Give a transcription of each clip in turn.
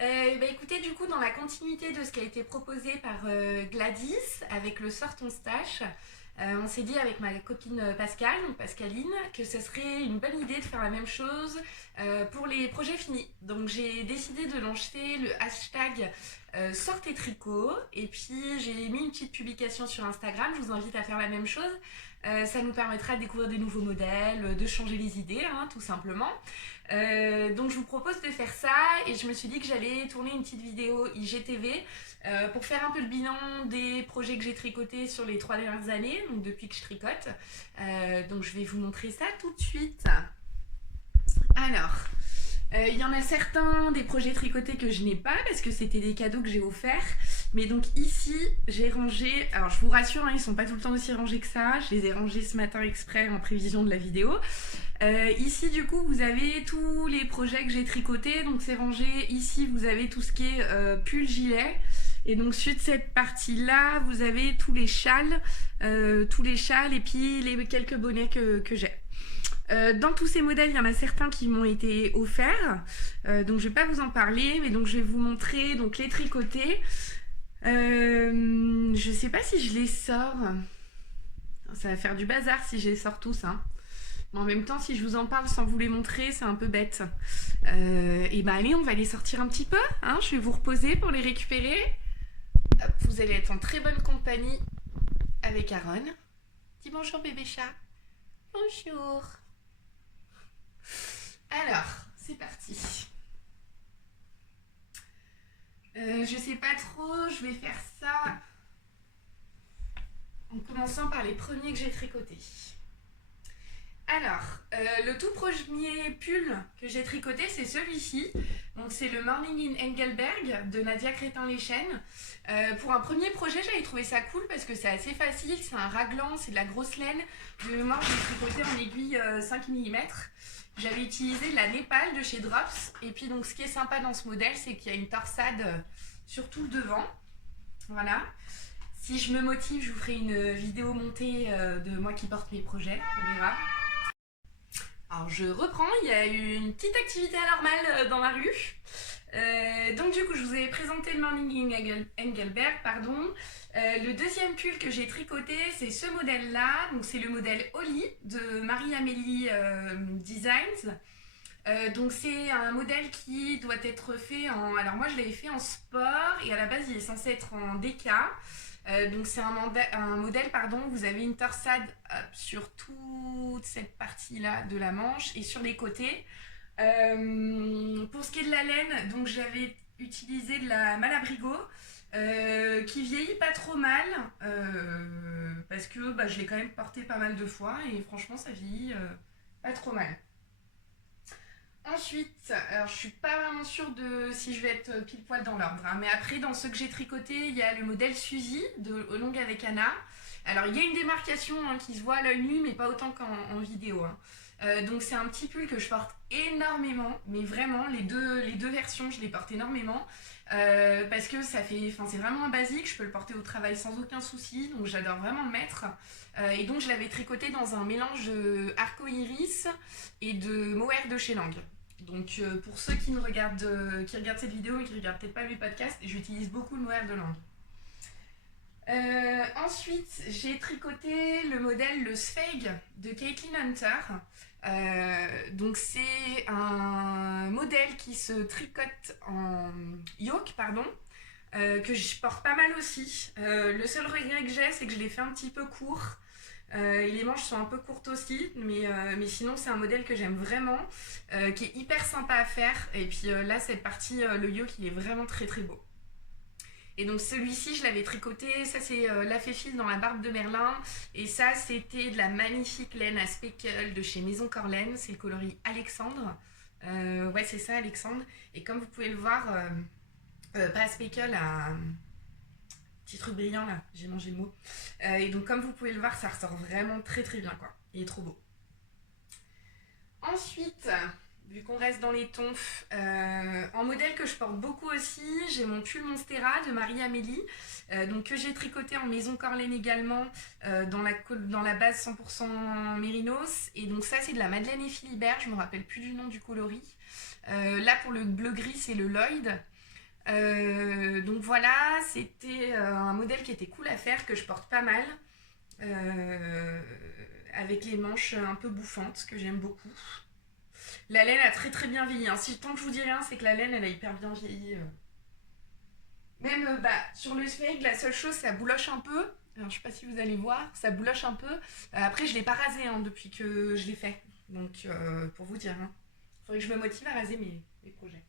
Écoutez, du coup, dans la continuité de ce qui a été proposé par Gladys avec le Sort ton stache, on s'est dit avec ma copine Pascal, donc Pascaline, que ce serait une bonne idée de faire la même chose pour les projets finis. Donc j'ai décidé de lancer le hashtag Sortez Tricot et puis j'ai mis une petite publication sur Instagram, je vous invite à faire la même chose. Ça nous permettra de découvrir des nouveaux modèles, de changer les idées, hein, tout simplement. Donc je vous propose de faire ça et je me suis dit que j'allais tourner une petite vidéo IGTV pour faire un peu le bilan des projets que j'ai tricotés sur les 3 dernières années, donc depuis que je tricote. Donc je vais vous montrer ça tout de suite. Alors, il y en a certains des projets tricotés que je n'ai pas parce que c'était des cadeaux que j'ai offerts. Mais donc ici, j'ai rangé... Alors je vous rassure, hein, ils sont pas tout le temps aussi rangés que ça. Je les ai rangés ce matin exprès en prévision de la vidéo. Ici, du coup, vous avez tous les projets que j'ai tricotés. Donc c'est rangé. Ici, vous avez tout ce qui est pull gilet. Et donc sur cette partie-là, vous avez tous les châles et puis les quelques bonnets que j'ai. Dans tous ces modèles, il y en a certains qui m'ont été offerts, donc je ne vais pas vous en parler, mais donc je vais vous montrer donc les tricotés. Je ne sais pas si je les sors, ça va faire du bazar si je les sors tous, hein. Mais en même temps, si je vous en parle sans vous les montrer, c'est un peu bête. Et ben allez, on va les sortir un petit peu, hein. Je vais vous reposer pour les récupérer. Hop, vous allez être en très bonne compagnie avec Aaron. Dis bonjour bébé chat. Bonjour. Alors, c'est parti. Je sais pas trop, je vais faire ça en commençant par les premiers que j'ai tricotés. Alors, le tout premier pull que j'ai tricoté, c'est celui-ci. Donc, c'est le Morning in Engelberg de Nadia Crétin-Leschène. Pour un premier projet, j'avais trouvé ça cool parce que c'est assez facile. C'est un raglan, c'est de la grosse laine. De mémoire, je l'ai tricoté en aiguille 5 mm. J'avais utilisé de la Népal de chez Drops. Et puis, donc, ce qui est sympa dans ce modèle, c'est qu'il y a une torsade sur tout le devant. Voilà. Si je me motive, je vous ferai une vidéo montée de moi qui porte mes projets. On verra. Alors je reprends, il y a eu une petite activité anormale dans ma rue. Donc du coup, je vous ai présenté le Morning Engelberg, pardon. Le deuxième pull que j'ai tricoté, c'est ce modèle-là. Donc c'est le modèle Oli de Marie-Amélie Designs. Donc c'est un modèle qui doit être fait en... Alors moi je l'avais fait en sport et à la base il est censé être en DK. Donc c'est un modèle, pardon, vous avez une torsade sur toute cette partie-là de la manche et sur les côtés. Pour ce qui est de la laine, donc j'avais utilisé de la Malabrigo qui vieillit pas trop mal parce que je l'ai quand même porté pas mal de fois et franchement ça vieillit pas trop mal. Ensuite, alors je suis pas vraiment sûre de si je vais être pile poil dans l'ordre, hein, mais après dans ceux que j'ai tricotés, il y a le modèle Suzy de Olong avec Anna. Alors il y a une démarcation hein, qui se voit à l'œil nu, mais pas autant qu'en vidéo, hein. Donc c'est un petit pull que je porte énormément, mais vraiment les deux versions je les porte énormément parce que c'est vraiment un basique, je peux le porter au travail sans aucun souci, donc j'adore vraiment le mettre. Et donc je l'avais tricoté dans un mélange de arco-iris et de mohair de chez Lang. Donc pour ceux qui regardent cette vidéo et qui ne regardent peut-être pas mes podcasts, j'utilise beaucoup le mohair de Lang. Ensuite, j'ai tricoté le modèle le Sveig de Caitlin Hunter. Donc c'est un modèle qui se tricote en yoke, pardon, que je porte pas mal aussi. Le seul regret que j'ai, c'est que je l'ai fait un petit peu court. Et les manches sont un peu courtes aussi, mais sinon c'est un modèle que j'aime vraiment, qui est hyper sympa à faire. Et puis là, cette partie, le yoke, il est vraiment très très beau. Et donc celui-ci, je l'avais tricoté, ça c'est la Féfile dans la barbe de Merlin. Et ça, c'était de la magnifique laine à speckle de chez Maison Corlaine, c'est le coloris Alexandre. Ouais, c'est ça, Alexandre. Et comme vous pouvez le voir, pas à speckle, à... petit truc brillant là, j'ai mangé le mot. Et donc comme vous pouvez le voir, ça ressort vraiment très très bien quoi. Il est trop beau. Ensuite, vu qu'on reste dans les tons, en modèle que je porte beaucoup aussi, j'ai mon pull Monstera de Marie-Amélie, donc que j'ai tricoté en maison Corlaine également, dans la base 100% Mérinos. Et donc ça c'est de la Madeleine et Philibert, je me rappelle plus du nom du coloris. Là pour le bleu-gris c'est le Lloyd. Donc voilà, c'était un modèle qui était cool à faire, que je porte pas mal. Avec les manches un peu bouffantes, que j'aime beaucoup. La laine a très très bien vieilli. Hein. Si, tant que je vous dis rien, c'est que la laine, elle a hyper bien vieilli. Même sur le sphéique, la seule chose, ça bouloche un peu. Alors, je sais pas si vous allez voir, ça bouloche un peu. Après, je l'ai pas rasé hein, depuis que je l'ai fait. Donc, pour vous dire. Hein. Faudrait que je me motive à raser mes projets.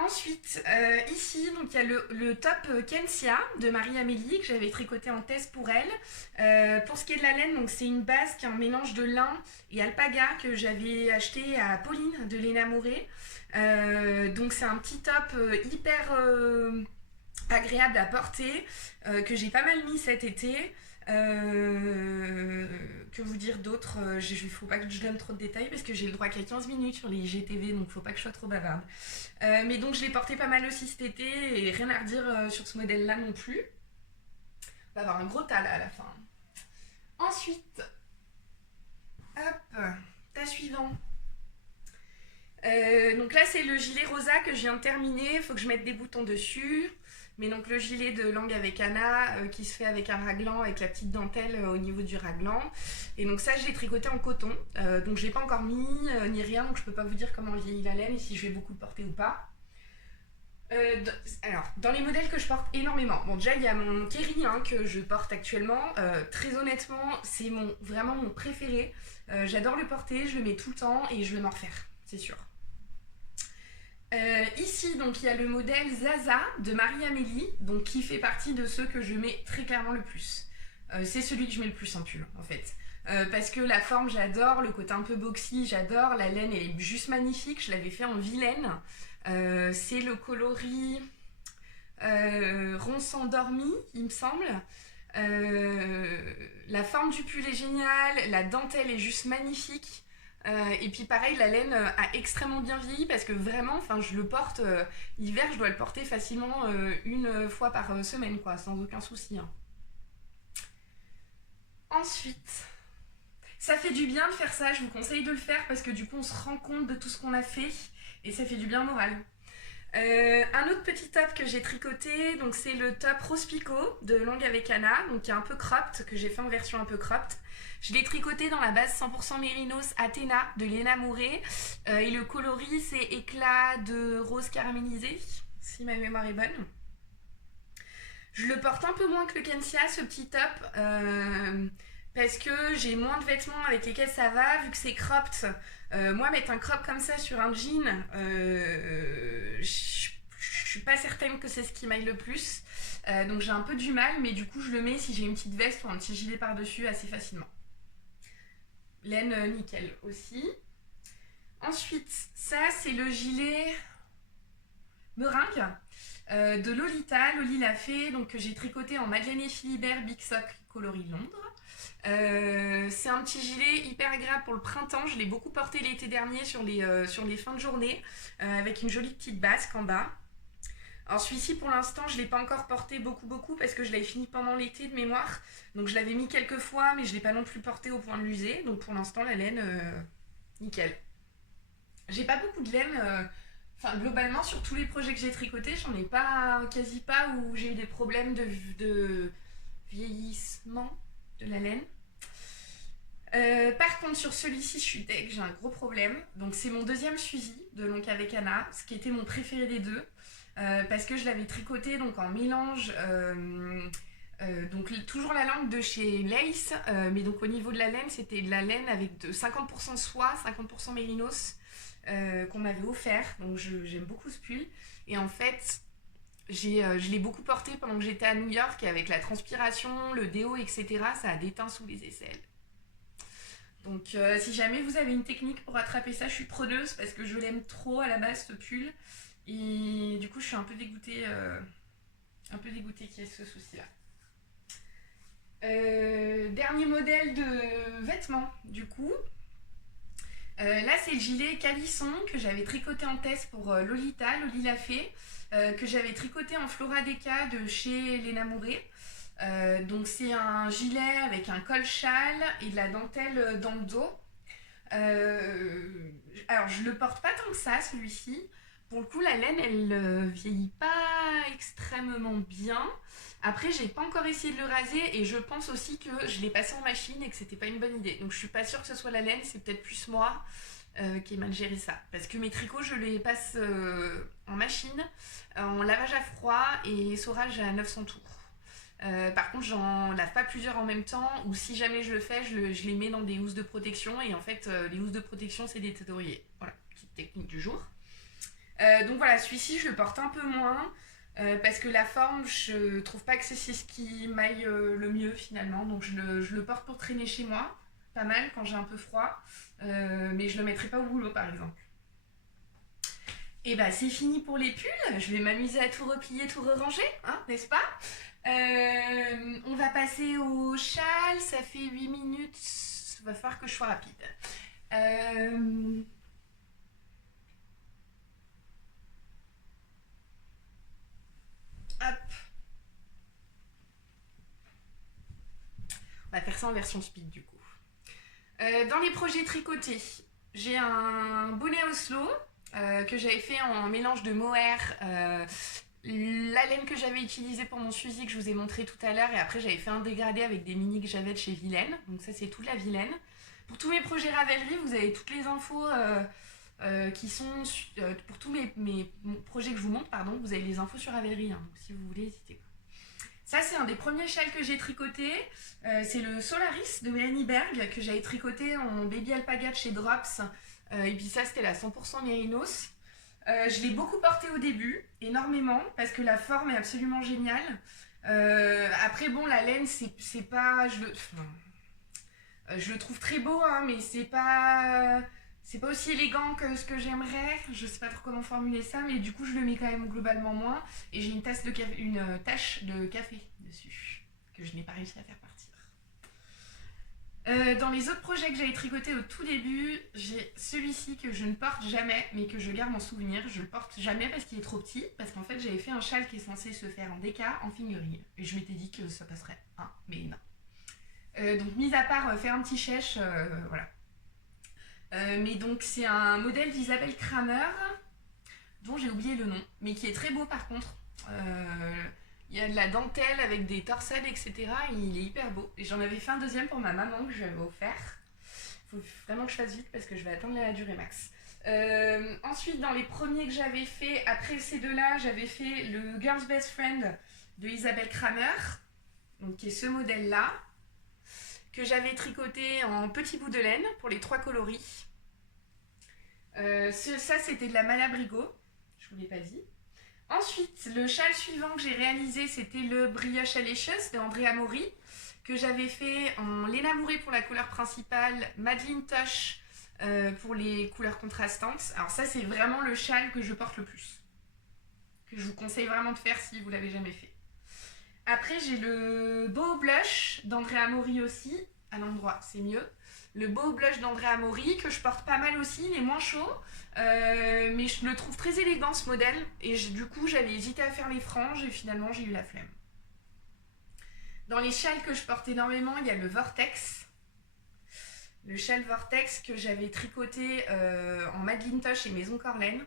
Ensuite, ici, donc il y a le top Kensia de Marie-Amélie que j'avais tricoté en test pour elle. Pour ce qui est de la laine, donc c'est une base qui est un mélange de lin et alpaga que j'avais acheté à Pauline de Léna Mouré. Donc c'est un petit top hyper agréable à porter que j'ai pas mal mis cet été. Que vous dire d'autre. Il ne faut pas que je donne trop de détails parce que j'ai le droit qu'à 15 minutes sur les IGTV, donc il ne faut pas que je sois trop bavarde. Mais donc je l'ai porté pas mal aussi cet été et rien à redire sur ce modèle là non plus. On va avoir un gros tas là à la fin. Ensuite, hop, tas suivant. Donc là c'est le gilet rosa que je viens de terminer, il faut que je mette des boutons dessus. Mais donc le gilet de Langue avec Anna qui se fait avec un raglan, avec la petite dentelle au niveau du raglan. Et donc ça je l'ai tricoté en coton, donc je l'ai pas encore mis ni rien, donc je peux pas vous dire comment vieillit la laine et si je vais beaucoup le porter ou pas. Alors, dans les modèles que je porte énormément, bon déjà il y a mon Kerry hein, que je porte actuellement, très honnêtement c'est vraiment mon préféré, j'adore le porter, je le mets tout le temps et je vais m'en refaire, c'est sûr. Ici, donc il y a le modèle Zaza de Marie-Amélie, donc qui fait partie de ceux que je mets très clairement le plus. C'est celui que je mets le plus en pull, en fait. Parce que la forme, j'adore, le côté un peu boxy, j'adore, la laine elle est juste magnifique, je l'avais fait en vilaine. C'est le coloris ronce endormi, il me semble. La forme du pull est géniale, la dentelle est juste magnifique. Et puis pareil, la laine a extrêmement bien vieilli parce que vraiment, je le porte l'hiver, je dois le porter facilement une fois par semaine, quoi, sans aucun souci. Hein. Ensuite, ça fait du bien de faire ça, je vous conseille de le faire parce que du coup on se rend compte de tout ce qu'on a fait et ça fait du bien au moral. Un autre petit top que j'ai tricoté, donc c'est le top Rose Picot de Langue avec Anna, donc qui est un peu cropped, que j'ai fait en version un peu cropped. Je l'ai tricoté dans la base 100% Mérinos Athéna de Léna Mouré et le coloris c'est éclat de rose caramélisé, si ma mémoire est bonne. Je le porte un peu moins que le Kensia, ce petit top, parce que j'ai moins de vêtements avec lesquels ça va, vu que c'est cropped. Moi, mettre un crop comme ça sur un jean, je suis pas certaine que c'est ce qui m'aille le plus. Donc j'ai un peu du mal, mais du coup je le mets si j'ai une petite veste ou un petit gilet par-dessus assez facilement. Laine nickel aussi. Ensuite, ça c'est le gilet meringue de Lolita. Loli l'a fait, donc que j'ai tricoté en Madeleine et Philibert Big Sock coloris Londres. C'est un petit gilet hyper agréable pour le printemps. Je l'ai beaucoup porté l'été dernier sur les fins de journée avec une jolie petite basque en bas. Alors celui-ci pour l'instant je ne l'ai pas encore porté beaucoup parce que je l'avais fini pendant l'été de mémoire. Donc je l'avais mis quelques fois mais je ne l'ai pas non plus porté au point de l'user. Donc pour l'instant la laine nickel. J'ai pas beaucoup de laine. Globalement sur tous les projets que j'ai tricotés, j'en ai quasi pas où j'ai eu des problèmes de vieillissement de la laine. Par contre sur celui-ci je suis deg, j'ai un gros problème. Donc c'est mon deuxième Suzy de Langue avec Anna, ce qui était mon préféré des deux. Parce que je l'avais tricoté donc en mélange, donc toujours la langue de chez Lace, mais donc au niveau de la laine, c'était de la laine avec de 50% soie, 50% mérinos qu'on m'avait offert, donc j'aime beaucoup ce pull. Et en fait, je l'ai beaucoup porté pendant que j'étais à New York et avec la transpiration, le déo, etc., ça a déteint sous les aisselles. Donc si jamais vous avez une technique pour attraper ça, je suis preneuse parce que je l'aime trop à la base ce pull. Et du coup, je suis un peu dégoûtée qu'il y ait ce souci-là. Dernier modèle de vêtements, du coup. Là, c'est le gilet calisson que j'avais tricoté en test pour Lolita, Loli l'a fait, que j'avais tricoté en Flora Deka de chez Léna Mouret. Donc c'est un gilet avec un col châle et de la dentelle dans le dos. Alors je le porte pas tant que ça celui-ci. Pour le coup la laine elle vieillit pas extrêmement bien. Après j'ai pas encore essayé de le raser et je pense aussi que je l'ai passé en machine et que c'était pas une bonne idée. Donc je suis pas sûre que ce soit la laine, c'est peut-être plus moi qui ai mal géré ça. Parce que mes tricots je les passe en machine, en lavage à froid et essorage à 900 tours. Par contre, j'en lave pas plusieurs en même temps, ou si jamais je le fais, je les mets dans des housses de protection, et en fait, les housses de protection, c'est des têtes d'oreiller. Voilà, petite technique du jour. Donc voilà, celui-ci, je le porte un peu moins, parce que la forme, je trouve pas que c'est ce qui m'aille le mieux finalement, donc je le porte pour traîner chez moi, pas mal quand j'ai un peu froid, mais je le mettrai pas au boulot par exemple. Et bah c'est fini pour les pulls, je vais m'amuser à tout replier, tout re-ranger, hein, n'est-ce pas? On va passer au châle, ça fait 8 minutes, il va falloir que je sois rapide. Hop. On va faire ça en version speed du coup. Dans les projets tricotés, j'ai un bonnet Oslo que j'avais fait en mélange de mohair, la laine que j'avais utilisée pour mon fusil que je vous ai montré tout à l'heure, et après j'avais fait un dégradé avec des mini que j'avais de chez Vilaine. Donc ça c'est toute la Vilaine. Pour tous mes projets Ravelry, vous avez toutes les infos qui sont pour tous mes projets que je vous montre, pardon, vous avez les infos sur Ravelry, hein, donc si vous voulez, n'hésitez pas. Ça, c'est un des premiers châles que j'ai tricoté. C'est le Solaris de Mélanie Berg que j'avais tricoté en baby alpaga de chez Drops. Et puis ça, c'était la 100% Mérinos. Je l'ai beaucoup porté au début, énormément, parce que la forme est absolument géniale. Après, bon, la laine, c'est pas... Je le trouve très beau, hein, mais c'est pas aussi élégant que ce que j'aimerais. Je sais pas trop comment formuler ça, mais du coup, je le mets quand même globalement moins. Et j'ai une tache de café dessus, que je n'ai pas réussi à faire partir. Dans les autres projets que j'avais tricotés au tout début, j'ai celui-ci que je ne porte jamais, mais que je garde en souvenir. Je le porte jamais parce qu'il est trop petit, parce qu'en fait, j'avais fait un châle qui est censé se faire en déca, en fingering. Et je m'étais dit que ça passerait, hein, mais non. Donc, mis à part faire un petit chèche, voilà. Mais donc, c'est un modèle d'Isabelle Kramer, dont j'ai oublié le nom, mais qui est très beau par contre. Il y a de la dentelle avec des torsades, etc. Et il est hyper beau. Et j'en avais fait un deuxième pour ma maman que je lui avais offert. Il faut vraiment que je fasse vite parce que je vais atteindre la durée max. Ensuite, dans les premiers que j'avais fait, après ces deux-là, j'avais fait le Girl's Best Friend de Isabelle Kramer, donc qui est ce modèle-là, que j'avais tricoté en petits bouts de laine pour les 3 coloris. Ça, c'était de la Malabrigo, je vous l'ai pas dit. Ensuite, le châle suivant que j'ai réalisé, c'était le Brioche Alicious de Andrea Mori, que j'avais fait en Léna Mouret pour la couleur principale, Madeleine Tosh pour les couleurs contrastantes. Alors ça, c'est vraiment le châle que je porte le plus, que je vous conseille vraiment de faire si vous l'avez jamais fait. Après, j'ai le Beau Blush d'Andrea Mori aussi, à l'endroit, c'est mieux. Le Beau Blush d'Andrea Mori, que je porte pas mal aussi, il est moins chaud, mais je le trouve très élégant ce modèle. Et du coup, j'avais hésité à faire les franges et finalement, j'ai eu la flemme. Dans les châles que je porte énormément, il y a le Vortex. Le châle Vortex que j'avais tricoté en Madeleine Tosh et Maison Corlaine.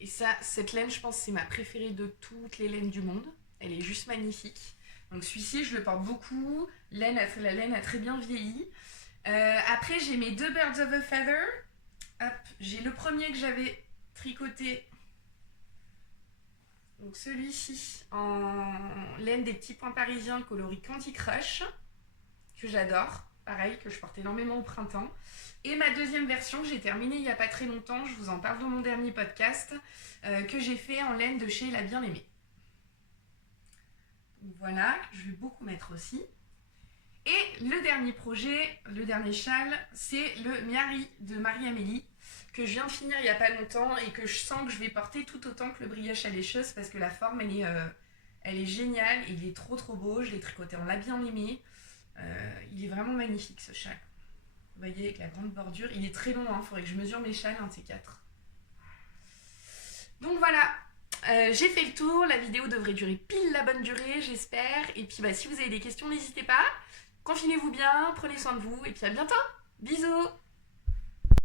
Et ça, cette laine, je pense, c'est ma préférée de toutes les laines du monde. Elle est juste magnifique. Donc celui-ci, je le porte beaucoup. La laine a très bien vieilli. Après, j'ai mes 2 Birds of a Feather. Hop, j'ai le premier que j'avais tricoté. Donc celui-ci en laine des petits points parisiens coloris Candy Crush, que j'adore. Pareil, que je porte énormément au printemps. Et ma deuxième version que j'ai terminée il n'y a pas très longtemps, je vous en parle dans mon dernier podcast, que j'ai fait en laine de chez La Bien-Aimée. Voilà, je vais beaucoup mettre aussi. Et le dernier projet, le dernier châle, c'est le Miari de Marie-Amélie, que je viens de finir il n'y a pas longtemps et que je sens que je vais porter tout autant que le Brioche Alicious parce que la forme, elle est géniale, il est trop beau, je l'ai tricoté en La Bien-Aimée. Il est vraiment magnifique ce châle. Vous voyez, avec la grande bordure. Il est très long, il faudrait que je mesure mes châles, un de ces quatre. Donc voilà, j'ai fait le tour. La vidéo devrait durer pile la bonne durée, j'espère. Et puis si vous avez des questions, n'hésitez pas. Confinez-vous bien, prenez soin de vous, et puis à bientôt. Bisous.